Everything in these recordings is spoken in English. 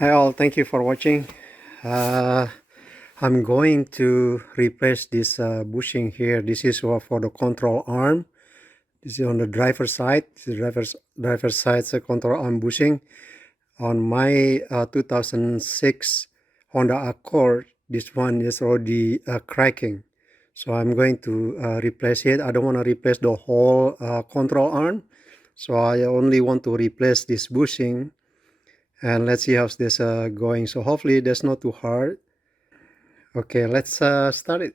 Hi all, thank you for watching. Uh, I'm going to replace this bushing here. This is for the control arm. This is on the driver's side. This is driver's side's control arm bushing. On my 2006 Honda Accord, this one is already cracking. So I'm going to replace it. I don't want to replace the whole control arm. So I only want to replace this bushing. And let's see how's this going. So hopefully that's not too hard. Okay, let's start it.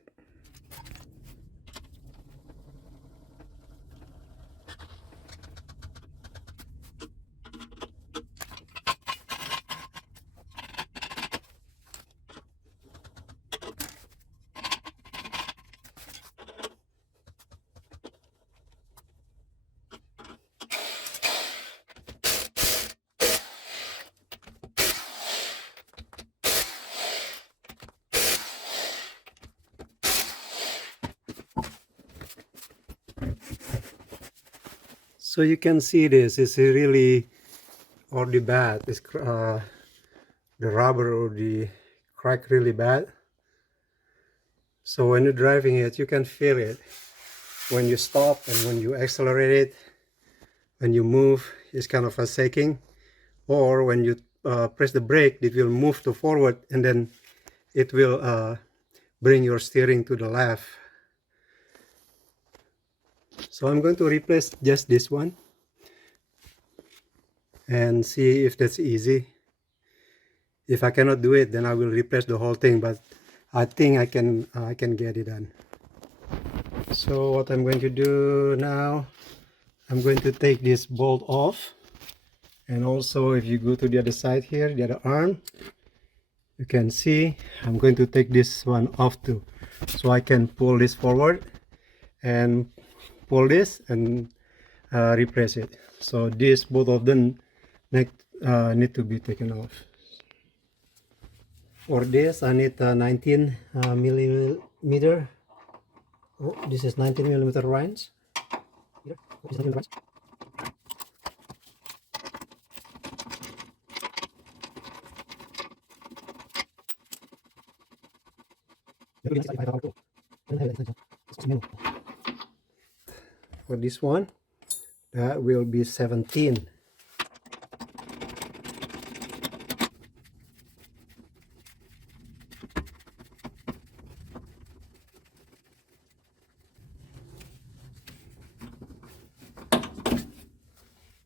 So you can see this is really already bad. This the rubber already cracked really bad. So when you're driving it, you can feel it. When you stop and when you accelerate it, when you move, it's kind of a shaking. Or when you press the brake, it will move to forward and then it will bring your steering to the left. So I'm going to replace just this one and see if that's easy. If I cannot do it, then I will replace the whole thing, but I think I can get it done. So what I'm going to do now, I'm going to take this bolt off, and also if you go to the other side here, the other arm, you can see I'm going to take this one off too, so I can pull this forward and pull this and replace it. So this both of them need to be taken off. For this I need 19 millimeter. Oh, this is 19 millimeter range. Here, this is 19 range. For this one, that will be 17.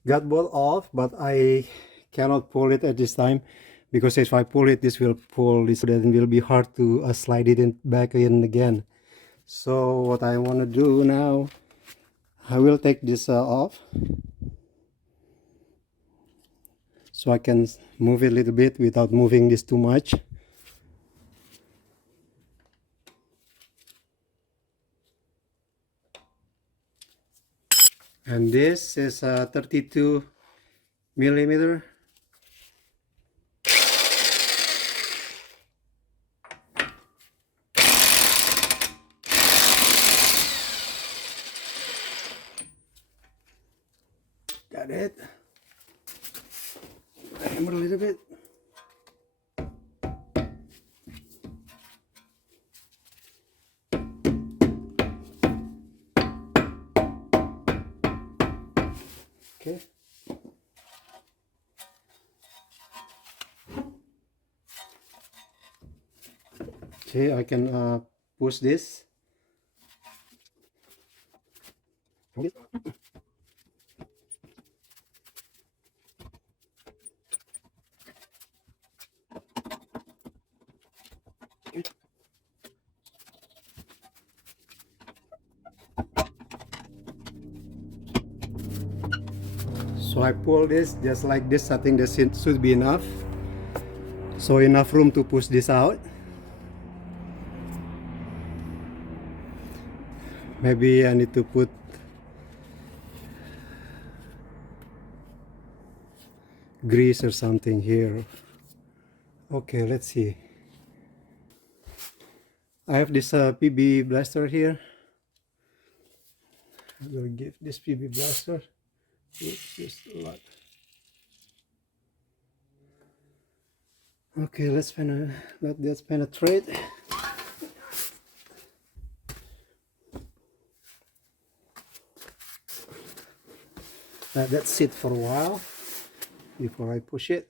Got both off, but I cannot pull it at this time because if I pull it, this will pull this, then it will be hard to slide it back in again. So what I want to do now, I will take this off so I can move it a little bit without moving this too much. And this is 32 millimeter. Got it. Hammer a little bit. Okay. Okay, I can push this. Okay. So I pull this just like this. I think this should be enough. So enough room to push this out. Maybe I need to put grease or something here. Okay, let's see. I have this PB blaster here. I will give this PB blaster. Oops, just a lot. Okay, let this penetrate. Let that sit for a while before I push it.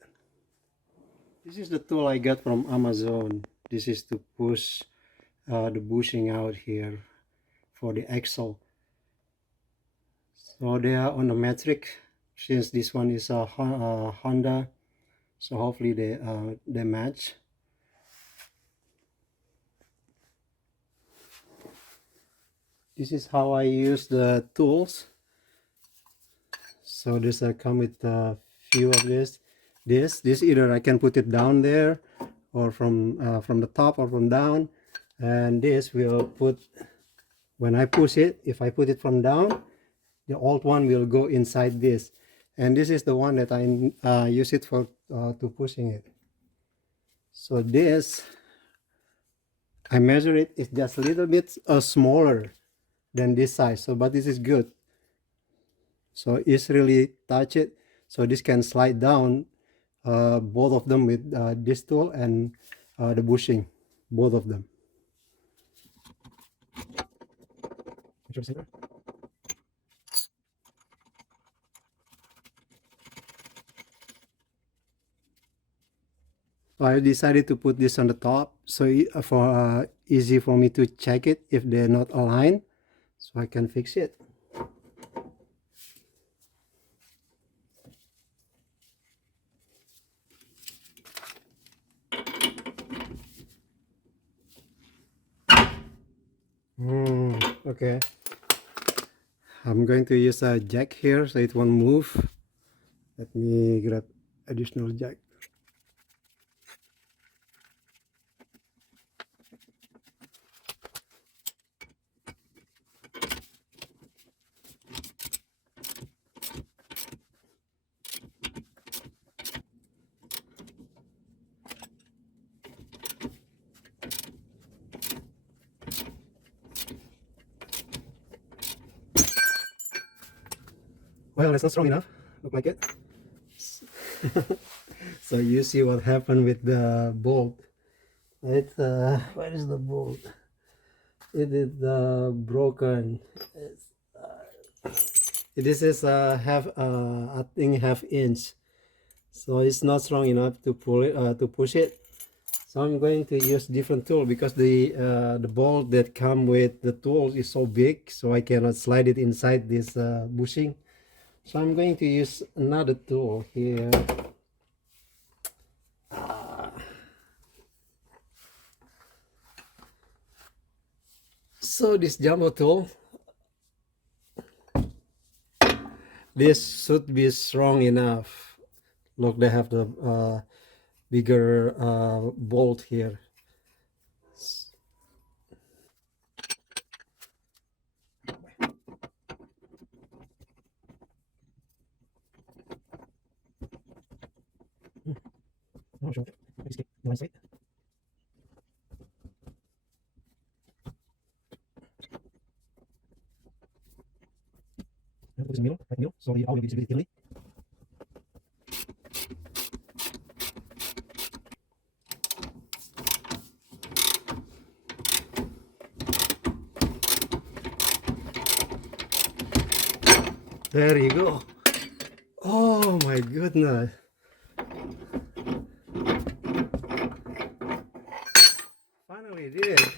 This is the tool I got from Amazon. This is to push the bushing out here for the axle. So they are on a metric, since this one is a Honda, so hopefully they match. This is how I use the tools. So this come with a few of this either I can put it down there, or from the top or from down, and this will put, when I push it, if I put it from down, the old one will go inside this, and this is the one that I use it for to pushing it. So this, I measure it, it's just a little bit smaller than this size, so but this is good. So it's really touch it, so this can slide down, both of them with this tool and the bushing, both of them. So I decided to put this on the top, so for easy for me to check it if they're not aligned, so I can fix it. Okay, I'm going to use a jack here so it won't move. Let me grab additional jack. Well, it's not strong enough, look like it. So you see what happened with the bolt. It where is the bolt? It is broken. This is half, I think half inch, so it's not strong enough to pull it, to push it. So I'm going to use different tool, because the bolt that come with the tool is so big, so I cannot slide it inside this bushing. So I'm going to use another tool here. So this jumbo tool, this should be strong enough. Look, they have the bigger bolt here. Oh, sure. Let me skip the one side. Put this in the middle, right in the middle, so the audio is really evenly. There you go. Oh my goodness. Finally did it.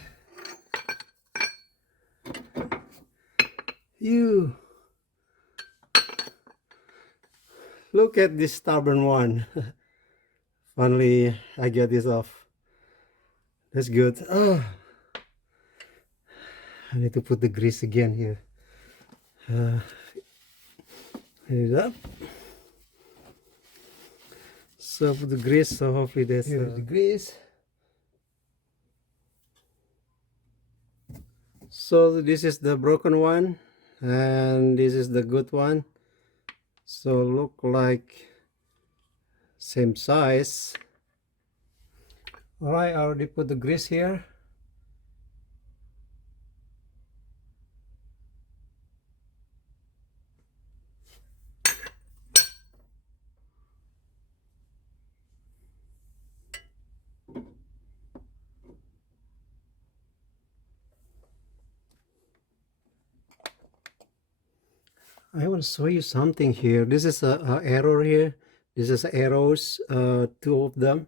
You look at this stubborn one. Finally I get this off. That's good. Oh, I need to put the grease again here. Heat it up. So put the grease, so hopefully that's the grease. So this is the broken one, and this is the good one. So look like same size. All right, I already put the grease here. I want to show you something here. This is a arrow here. This is arrows, two of them,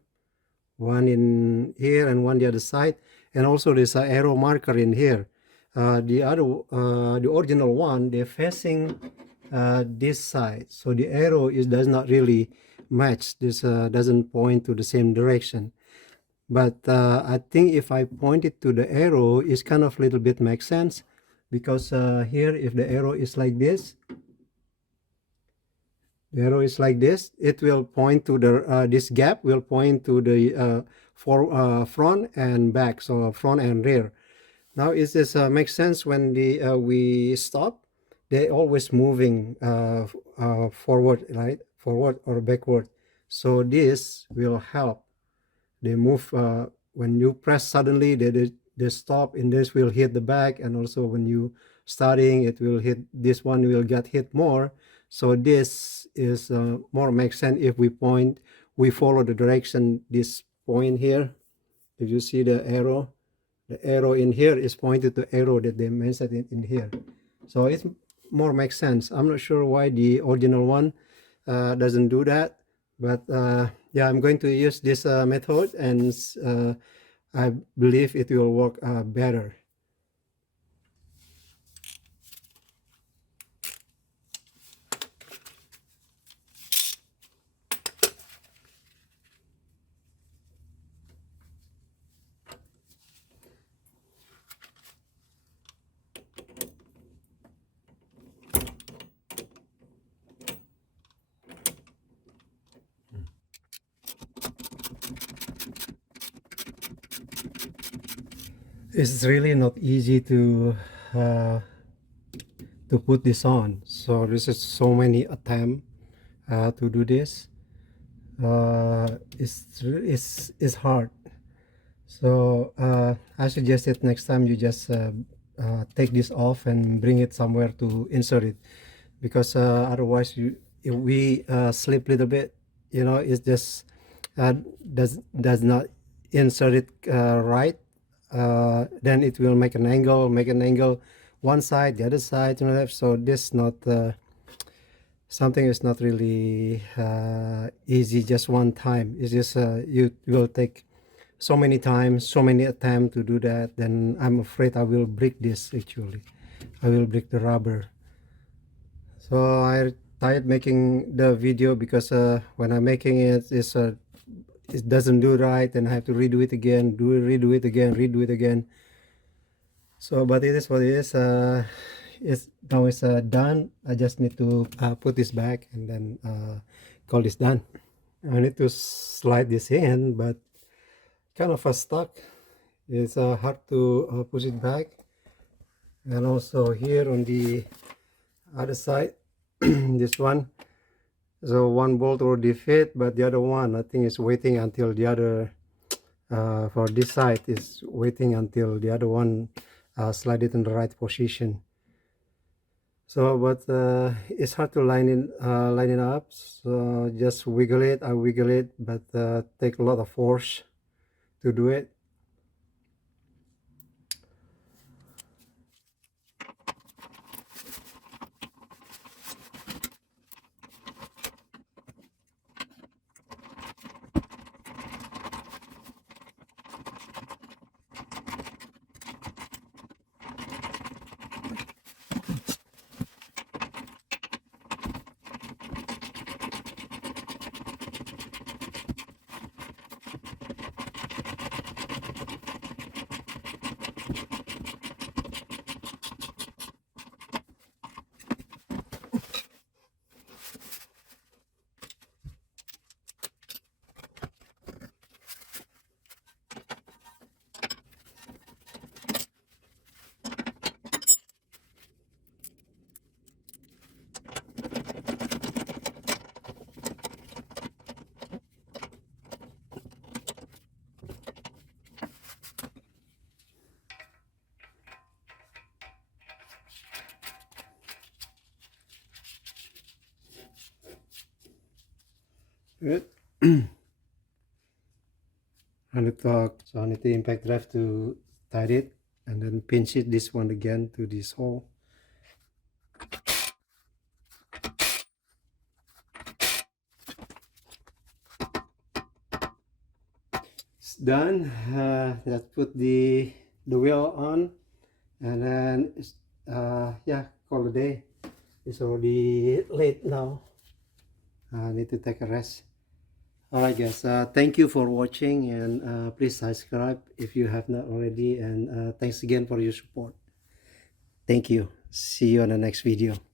one in here and one the other side, and also there's an arrow marker in here. The original one, they're facing this side, so the arrow does not really match. This doesn't point to the same direction. But I think if I point it to the arrow, it's kind of a little bit makes sense, because here, if the arrow is like this, the arrow is like this, it will point to the this gap will point to the front and back, so front and rear. Now is this makes sense when we stop, they always moving forward, right, forward or backward. So this will help. They move when you press suddenly, they stop, and this will hit the back, and also when you starting, it will hit, this one will get hit more. So this is more makes sense if we follow the direction, this point here. If you see the arrow in here is pointed to arrow that they mentioned in here. So it's more makes sense. I'm not sure why the original one doesn't do that, but yeah, I'm going to use this method, and I believe it will work better. It's really not easy uh, to put this on. So this is so many attempts to do this. It's hard. So I suggested next time you just take this off and bring it somewhere to insert it, because otherwise if we slip a little bit, it's just uh, does not insert it right. Then it will make an angle one side, the other side, so this not something is not really easy just one time. It's just you will take so many times, so many attempts to do that, then I'm afraid I will break this actually. I will break the rubber. So I tired making the video, because when I'm making it doesn't do right, and I have to redo it again, redo it again, redo it again. So, but it is what it is. It's now it's done. I just need to put this back, and then call this done. I need to slide this in, but kind of stuck. It's hard to push it back. And also here on the other side, this one, so one bolt already fit, but the other one I think is waiting until the other for this side is waiting until the other one slide it in the right position. So but it's hard to line it up, so just wiggle it. I wiggle it, but take a lot of force to do it. Good. I need so I need the impact drive to tight it, and then pinch it this one again to this hole. it's done. Let's put the wheel on, and then yeah, call a day. It's already late now. I need to take a rest. Alright guys, thank you for watching, and please subscribe if you have not already, and thanks again for your support. Thank you. See you on the next video.